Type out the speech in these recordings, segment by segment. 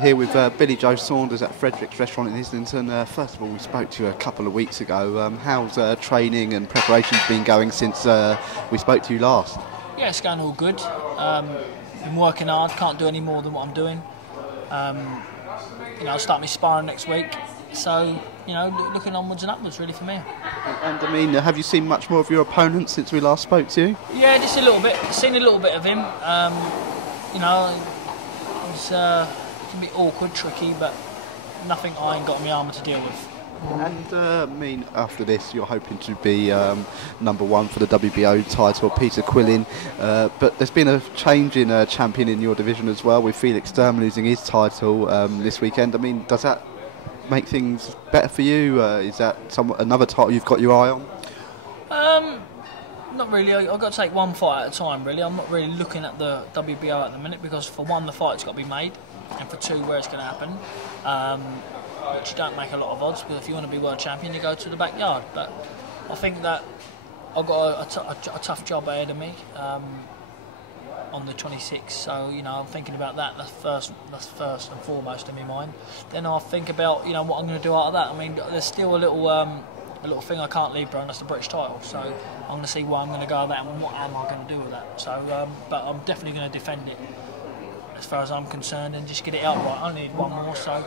Here with Billy Joe Saunders at Frederick's Restaurant in Islington. First of all, we spoke to you a couple of weeks ago. How's training and preparations been going since we spoke to you last? Yeah, it's going all good. Been working hard, can't do any more than what I'm doing. I'll start my sparring next week. So, looking onwards and upwards really for me. And I mean, have you seen much more of your opponent since we last spoke to you? Yeah, just a little bit. Seen a little bit of him. It's can be awkward, tricky, but nothing I ain't got in my armour to deal with. And after this, you're hoping to be #1 for the WBO title, Peter Quillin. But there's been a change in champion in your division as well, with Felix Sturm losing his title this weekend. I mean, does that make things better for you? Is that another title you've got your eye on? Not really. I've got to take one fight at a time, really. I'm not really looking at the WBO at the minute because, for one, the fight's got to be made, and for two, where it's going to happen. Which don't make a lot of odds, because if you want to be world champion, you go to the backyard. But I think that I've got a tough job ahead of me on the 26th. So I'm thinking about that. That's first and foremost in my mind. Then I'll think about what I'm going to do after that. I mean, there's still a little thing I can't leave, bro, and that's the British title. So I'm going to see where I'm going to go with that and what am I going to do with that. So, but I'm definitely going to defend it as far as I'm concerned and just get it outright. I only need one more, so I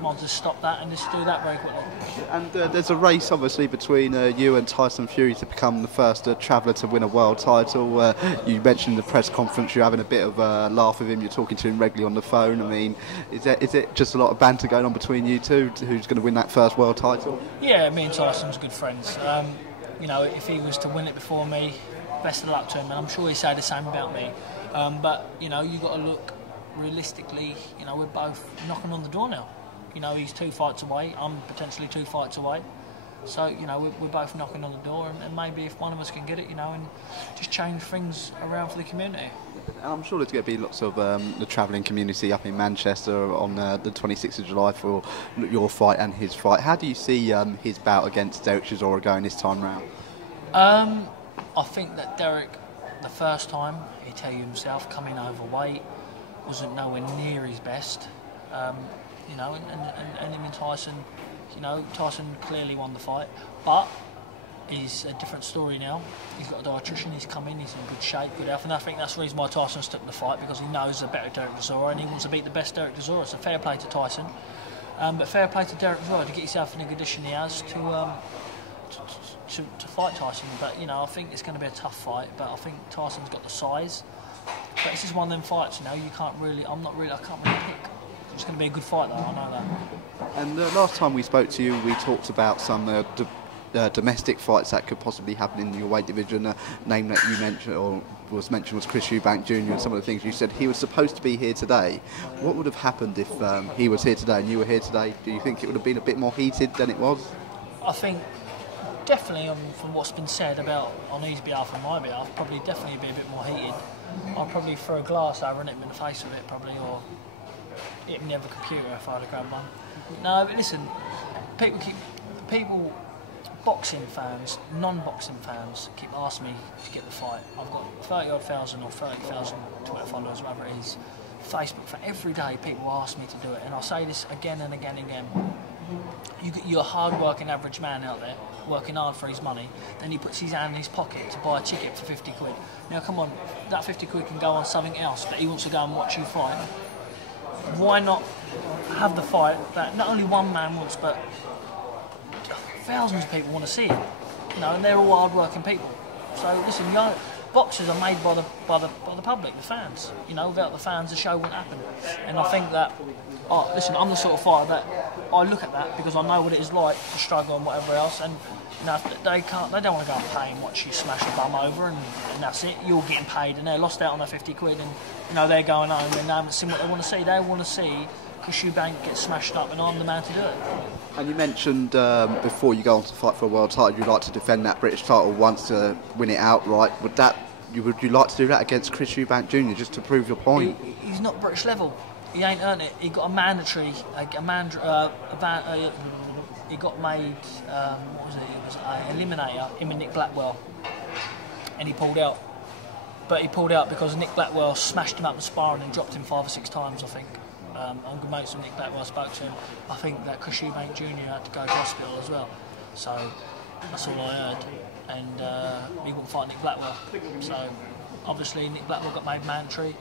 might just stop that and just do that very quickly. And there's a race, obviously, between you and Tyson Fury to become the first traveller to win a world title. You mentioned in the press conference you're having a bit of a laugh with him. You're talking to him regularly on the phone. I mean, is it just a lot of banter going on between you two? Who's going to win that first world title? Yeah, me and Tyson's good friends. If he was to win it before me, best of luck to him, and I'm sure he'd say the same about me. But you've got to look realistically. We're both knocking on the door now. He's 2 fights away. I'm potentially 2 fights away. So we're both knocking on the door, and maybe if one of us can get it, and just change things around for the community. I'm sure there's going to be lots of the travelling community up in Manchester on the 26th of July for your fight and his fight. How do you see his bout against Derek Chisora going this time round? I think that Derek, the first time, he tell you himself, coming overweight, wasn't nowhere near his best. And him and Tyson, Tyson clearly won the fight, but he's a different story now. He's got a dietitian, he's come in, he's in good shape, good health, and I think that's the reason why Tyson's took the fight, because he knows a better Derek Chisora and he wants to beat the best Derek Chisora. So fair play to Tyson, but fair play to Derek as well, to get yourself in a condition he has to fight Tyson. But I think it's going to be a tough fight, but I think Tyson's got the size. But it's just one of them fights, I can't really pick. It's going to be a good fight though, I know that. And the last time we spoke to you, we talked about some domestic fights that could possibly happen in your weight division. A name that you mentioned, or was mentioned, was Chris Eubank Jr. and some of the things you said. He was supposed to be here today. What would have happened if he was here today and you were here today? Do you think it would have been a bit more heated than it was? I think definitely, from what's been said about on his behalf and my behalf, probably definitely be a bit more heated. I'd probably throw a glass over and hit him in the face with it, probably, or hit him near the computer if I'd have grabbed one. No, but listen, people, boxing fans, non-boxing fans, keep asking me to get the fight. I've got 30-odd thousand or 30,000 Twitter followers, whatever it is, Facebook. For every day, people ask me to do it, and I'll say this again and again and again. You're a hard-working average man out there, working hard for his money, then he puts his hand in his pocket to buy a ticket for 50 quid. Now, come on, that 50 quid can go on something else, but he wants to go and watch you fight. Why not have the fight that not only one man wants, but thousands of people want to see it? And they're all hard-working people. So listen, boxers are made by the public, the fans. Without the fans, the show wouldn't happen. And I think that, listen, I'm the sort of fighter that I look at that because I know what it is like to struggle and whatever else. And they don't want to go and pay and watch you smash a bum over and that's it. You're getting paid and they're lost out on their 50 quid and they're going home and they haven't seen what they want to see. They want to see Chris Eubank get smashed up and I'm the man to do it. And you mentioned before you go on to fight for a world title, you'd like to defend that British title once to win it outright. Would you like to do that against Chris Eubank Jr. just to prove your point? He's not British level. He ain't earned it. He got a mandatory, he got made, what was it? It was an eliminator, him and Nick Blackwell, and he pulled out. But he pulled out because Nick Blackwell smashed him up in sparring and dropped him 5 or 6 times, I think. I'm good mates with Nick Blackwell. I spoke to him. I think that Chris Eubank Jr had to go to hospital as well. So that's all I heard. And he wouldn't fight Nick Blackwell. So obviously Nick Blackwell got made mandatory.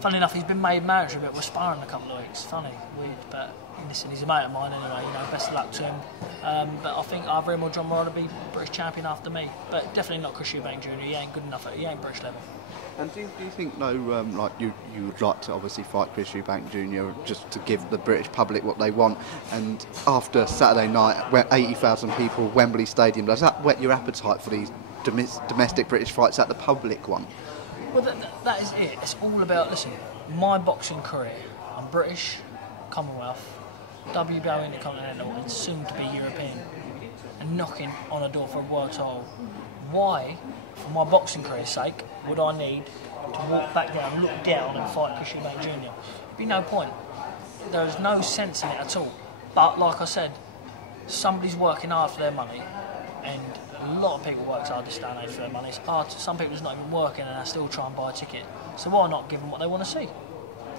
Funny enough, he's been made mandatory, but we're sparring in a couple of weeks. Funny, weird, but listen, he's a mate of mine anyway. You know, best of luck to him. But I think either him or John Ryder will be British champion after me. But definitely not Chris Eubank Jr. He ain't good enough. He ain't British level. And do you think, like you would like to obviously fight Chris Eubank Jr. just to give the British public what they want? And after Saturday night, where 80,000 people, Wembley Stadium, does that whet your appetite for these domestic British fights at the public one? Well, that is it. It's all about, listen, my boxing career. I'm British, Commonwealth, WBO Intercontinental, and soon to be European, and knocking on a door for a world title. Why, for my boxing career's sake, would I need to walk back down, look down, and fight Chris Eubank Jr? There'd be no point. There is no sense in it at all. But like I said, somebody's working hard for their money, and a lot of people work hard this day and age for their money. It's hard. Some people are not even working and they still try and buy a ticket. So why not give them what they want to see?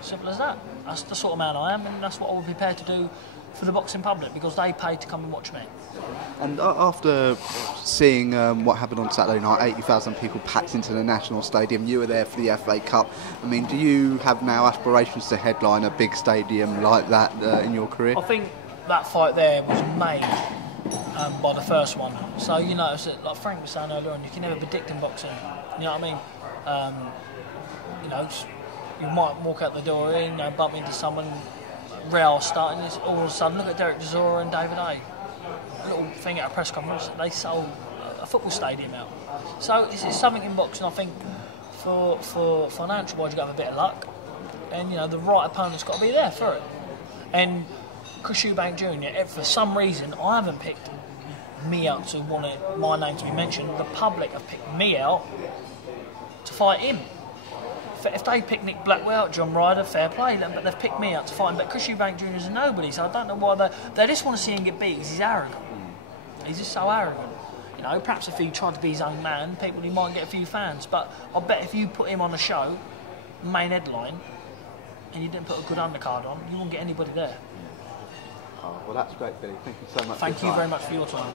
Simple as that. That's the sort of man I am, and that's what I would be prepared to do for the boxing public, because they paid to come and watch me. And after seeing what happened on Saturday night, 80,000 people packed into the National Stadium, you were there for the FA Cup. I mean, do you have now aspirations to headline a big stadium like that in your career? I think that fight there was made by the first one. So, you know, like Frank was saying earlier on, you can never predict in boxing. You know what I mean? You know, you might walk out the door, you know, bump into someone, Real starting, all of a sudden, look at Derek Chisora and David A. A little thing at a press conference, they sold a football stadium out. So it's something in boxing, I think, for financial wise, you've got to have a bit of luck. And, you know, the right opponent's got to be there for it. And Chris Eubank Jr., for some reason, I haven't picked me out to want my name to be mentioned. The public have picked me out to fight him. If they pick Nick Blackwell, John Ryder, fair play, but they've picked me out to fight him. But Chris Eubank Jr. is a nobody, so I don't know why they just want to see him get beat because he's arrogant. He's just so arrogant. You know, perhaps if he tried to be his own man, he might get a few fans. But I bet if you put him on a show, main headline, and you didn't put a good undercard on, you won't get anybody there. Oh, well, that's great, Billy. Thank you so much. Thank you very much for your time.